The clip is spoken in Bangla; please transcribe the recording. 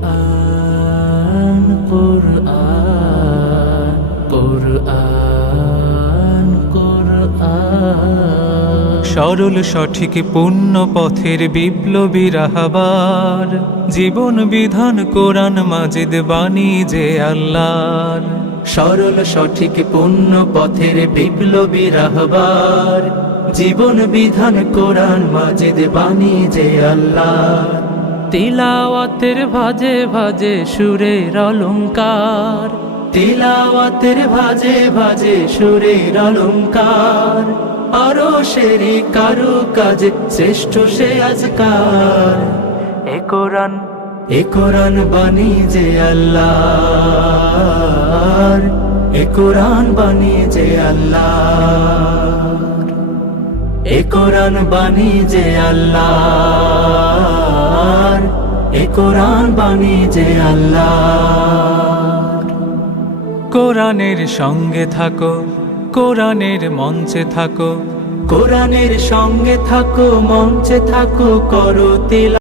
কুরআন কুরআন কুরআন কুরআন। সরল সঠিক পূর্ণ পথের বিপ্লবী রাহবার, জীবন বিধান কোরআন মাজিদ বাণী যে আল্লাহর। সরল সঠিক পূর্ণ পথের বিপ্লবী রাহবার, জীবন বিধান কোরআন মাজিদ বাণী যে আল্লাহর। তিলাওয়াতের ভাজে ভাজে সুরের অলংকার, তিলাওয়াতের ভাজে ভাজে সুরের অলংকার। আরো সেরি কারু কাজ শ্রেষ্ঠ সে আজকার। এ কোরআন বাণী যে আল্লাহর, এ কোরআন বাণী যে আল্লাহর। এ কোরআন বাণী যে আল্লাহর, এ কোরআন বাণী যে আল্লাহর। কোরআনের সঙ্গে থাকো, কোরআনের মঞ্চে থাকো, কোরআনের সঙ্গে থাকো, মঞ্চে থাকো, করো তিলাওয়াত।